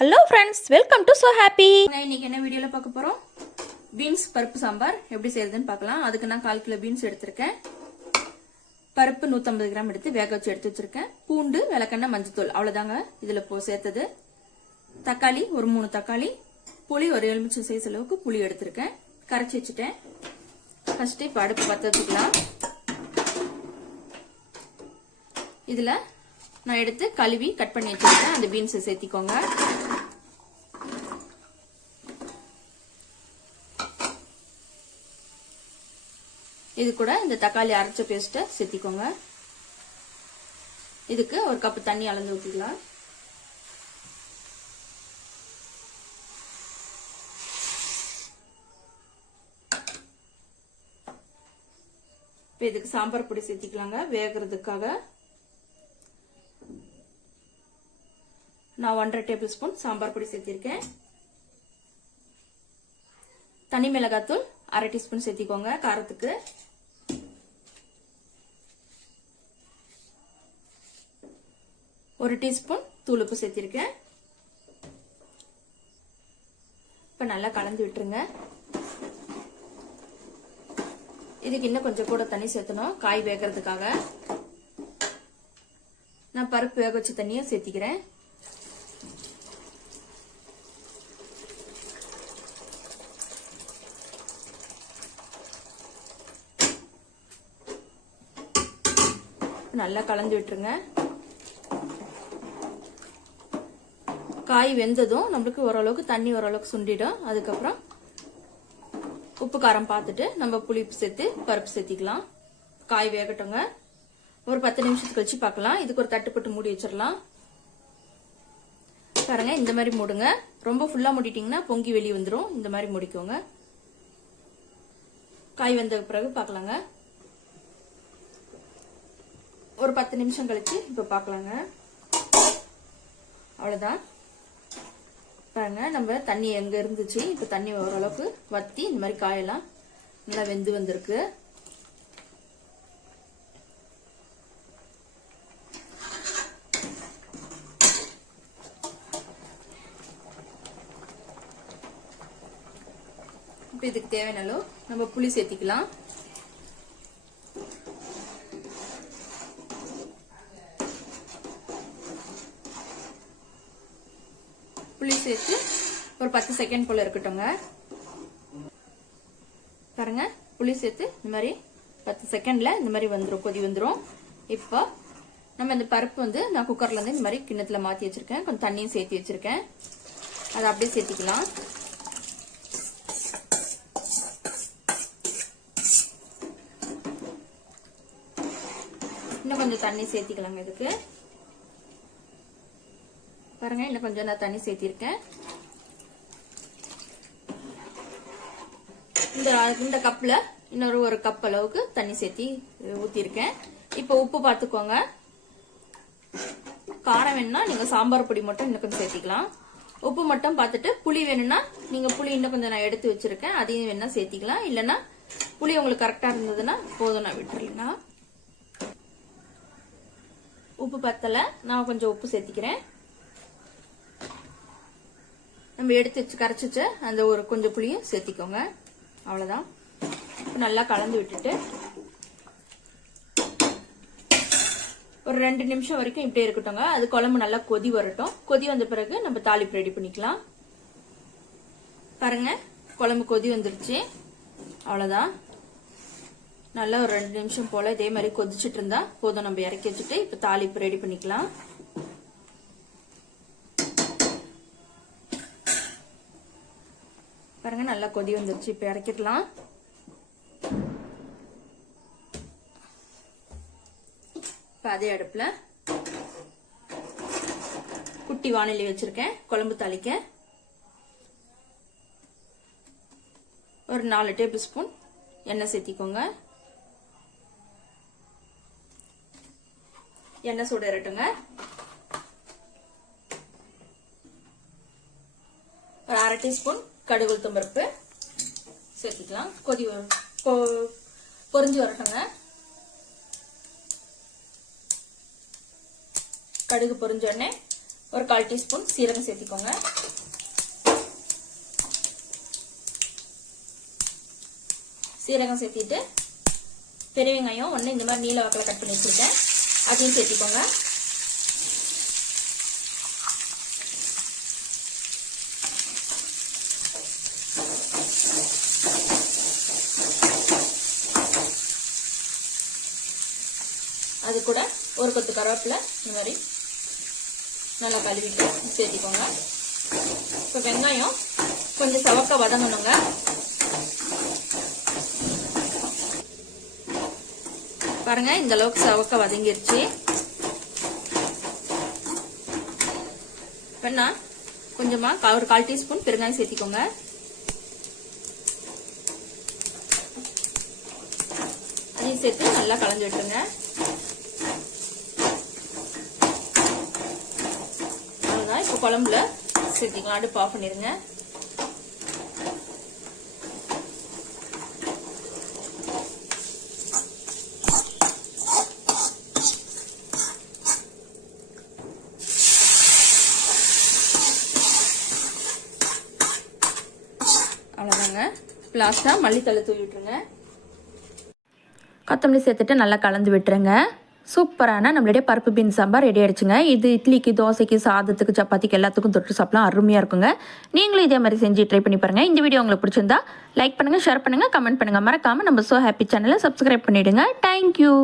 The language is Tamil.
Hello friends welcome to so happy இன்னைக்கு என்ன வீடியோவில் பார்க்க போகிறோம் பீன்ஸ் பருப்பு சாம்பார் எப்படி செய்யறதுன்னு பார்க்கலாம். அதுக்கு நான் கால் கிலோ பீன்ஸ் எடுத்திருக்கேன். பருப்பு 150 கிராம் எடுத்து வேக வச்சு எடுத்து வச்சிருக்கேன். பூண்டு விளக்கெண்ணெய் மஞ்சத்தூள். அவ்வளோதாங்க இதில் போ சேர்த்தது. தக்காளி ஒரு மூணு தக்காளி. புளி ஒரு எலுமிச்சம் சைஸ் அளவுக்கு புளி எடுத்திருக்கேன். கரைச்சி வச்சுட்டேன். ஃபஸ்ட்டு இப்போ அடுப்பு பற்ற வச்சுக்கலாம். நான் எடுத்து கழுவி கட் பண்ணி வச்சுருக்கேன். அந்த பீன்ஸை சேர்த்திக்கோங்க. இது கூட இந்த தக்காளி அரைச்ச பேஸ்ட்டை சேர்த்திக்கோங்க இதுக்கு ஒரு கப்பு தண்ணி அளந்து ஊற்றிக்கலாம் இப்போ இதுக்கு சாம்பார் பொடி சேர்த்திக்கலாங்க வேகிறதுக்காக. நான் ஒன்றரை டேபிள் ஸ்பூன் சாம்பார் பொடி சேர்த்திருக்கேன் தனி மிளகாத்தூள் அரை டீஸ்பூன் சேர்த்திக்கோங்க காரத்துக்கு. ஒரு டீஸ்பூன் தூளுப்பு சேர்த்திருக்கேன். இப்போ நல்லா கலந்து விட்டுருங்க. இதுக்கு இன்னும் கொஞ்சம் கூட தண்ணி சேர்த்தணும் காய் வேகிறதுக்காக. நான் பருப்பு வேக வச்ச தண்ணியை சேர்த்திக்கிறேன். நல்லா கலந்து விட்டுருங்க. காய் வெந்ததும் நம்மளுக்கு ஓரளவுக்கு தண்ணி ஓரளவுக்கு சுண்டிடும். அதுக்கப்புறம் உப்பு காரம் பார்த்துட்டு நம்ம புளிப்பு சேர்த்து பருப்பு சேர்த்திக்கலாம். காய் வேகட்டுங்க. ஒரு பத்து நிமிஷத்துக்கு கழிச்சு பார்க்கலாம். இதுக்கு ஒரு தட்டுப்பட்டு மூடி வச்சிடலாம். பாருங்க இந்த மாதிரி மூடுங்க. ரொம்ப ஃபுல்லாக மூடிட்டீங்கன்னா பொங்கி வெளியே வந்துடும் இந்த மாதிரி மூடிக்கோங்க. காய் வந்த பிறகு பார்க்கலாங்க. ஒரு பத்து நிமிஷம் கழிச்சு இப்போ பார்க்கலாங்க. அவ்வளோதான் பாருங்க நம்ம தண்ணி எங்க இருந்துச்சு? இப்போ தண்ணி ஓரளவுக்கு வத்தி இந்த மாதிரி காயெல்லாம் நல்லா வெந்து வந்திருக்கு. இப்போ இதுக்கு தேவையான அளவு நம்ம புளி சேர்த்திக்கலாம். புளி சேர்த்து ஒரு பத்து செகண்ட் போல இருக்கட்டும்ங்க. பாருங்க புளி சேர்த்து இந்த மாதிரி பத்து செகண்ட்ல இந்த மாதிரி வந்துடும் கொதி வந்துடும் இப்போ நம்ம இந்த பருப்பு வந்து நான் குக்கர்ல இருந்து இந்த மாதிரி கிண்ணத்துல மாத்தி வச்சிருக்கேன். கொஞ்சம் தண்ணியும் சேர்த்து வச்சிருக்கேன். அதை அப்படியே சேர்த்திக்கலாம். இன்னும் கொஞ்சம் தண்ணி சேர்த்திக்கலாங்க இதுக்கு. பாருங்க இன்னும் கொஞ்சம் நான் தண்ணி சேர்த்திருக்கேன். இந்த இந்த கப்ல இன்னொரு ஒரு கப் அளவுக்கு தண்ணி சேர்த்தி ஊத்திருக்கேன். இப்போ உப்பு பார்த்துக்கோங்க காரம் வேணும்னா நீங்க சாம்பார் பொடி மட்டும் இன்னும் கொஞ்சம் சேர்த்திக்கலாம். உப்பு மட்டும் பார்த்துட்டு புளி வேணும்னா நீங்க புளி இன்னும் கொஞ்சம் நான் எடுத்து வச்சிருக்கேன். அதையும் வேணா சேர்த்திக்கலாம். இல்லைன்னா புளி உங்களுக்கு கரெக்டா இருந்ததுன்னா போதும் நான் விட்டுறீங்கன்னா உப்பு பத்தல நான் கொஞ்சம் உப்பு சேர்த்திக்கிறேன். நம்ம எடுத்து வச்சு கரைச்சி வச்ச அந்த ஒரு கொஞ்சம் புளியும் சேர்த்திக்கோங்க. அவ்வளோதான் நல்லா கலந்து விட்டுட்டு ஒரு ரெண்டு நிமிஷம் வரைக்கும் இப்படியே இருக்கட்டும்ங்க. அது குழம்பு நல்லா கொதி வரட்டும். கொதி வந்த பிறகு நம்ம தாளிப்பு ரெடி பண்ணிக்கலாம். பாருங்க குழம்பு கொதி வந்துருச்சு. அவ்வளோதான் நல்லா ஒரு ரெண்டு நிமிஷம் போல இதே மாதிரி கொதிச்சுட்டு இருந்தா போதும். நம்ம இறக்கி வச்சுட்டு இப்போ தாளிப்பு ரெடி பண்ணிக்கலாம். பாருங்க நல்லா கொதி வந்துருச்சு. இப்ப இறக்கிடலாம். இப்ப அதே அடுப்புல குட்டி வானிலை வச்சிருக்கேன். குழம்பு தாளிக்க. ஒரு நாலு டேபிள் ஸ்பூன் எண்ணெய் சேர்த்திக்கோங்க. எண்ணெய் சூடு இரட்டுங்க ஒரு அரை டீஸ்பூன் கடுகு தும்பருப்பு சேர்த்துக்கலாம். கொதி பொறிஞ்சு பொரிஞ்சு வரட்டுங்க. கடுகு பொறிஞ்ச உடனே ஒரு கால் டீஸ்பூன் சீரகம் சேர்த்திக்கோங்க. சீரகம் சேர்த்திட்டு பெரிய வெங்காயம் ஒன்று இந்த மாதிரி நீல வாக்கில் கட் பண்ணி வச்சுருக்கேன். அதையும் சேர்த்திக்கோங்க. அது கூட ஒரு கொத்து கருவேப்பிலை இந்த மாதிரி நல்லா கழுவிட்டு சேர்த்திக்கோங்க. இப்போ வெங்காயம் கொஞ்சம் சவக்க வதங்கணுங்க. பாருங்க இந்த அளவுக்கு சவக்க வதங்கிருச்சு. இப்ப கொஞ்சமாக கா- ஒரு கால் டீஸ்பூன் பெருங்காயம் சேர்த்திக்கோங்க. அதையும் சேர்த்து நல்லா கலந்து விட்டுருங்க அவ்வளவுதான் இப்போ குழம்புல சேர்த்திக்கலாம் அடுப்பு ஆஃப் பண்ணிருங்க அவ்வளோதாங்க லாஸ்ட்டாக மல்லித்தலை தூவி விட்டுருங்க. கொத்தமல்லி சேர்த்துட்டு நல்லா கலந்து விட்டுருங்க. சூப்பரான நம்மளுடைய பருப்பு பீன் சாம்பார் ரெடி ஆகிடுச்சுங்க இது இட்லிக்கு தோசைக்கு சாதத்துக்கு சப்பாத்திக்கு எல்லாத்துக்கும் தொட்டு சாப்பிடலாம். அருமையாக இருக்குங்க. நீங்களும் இதே மாதிரி செஞ்சு ட்ரை பண்ணி பாருங்கள் இந்த வீடியோ உங்களுக்கு பிடிச்சிருந்தா லைக் பண்ணுங்கள் ஷேர் பண்ணுங்கள் கமெண்ட் பண்ணுங்கள் மறக்காமல் நம்ம ஸோ ஹாப்பி சேனலை சப்ஸ்கிரைப் பண்ணிவிடுங்க தேங்க்யூ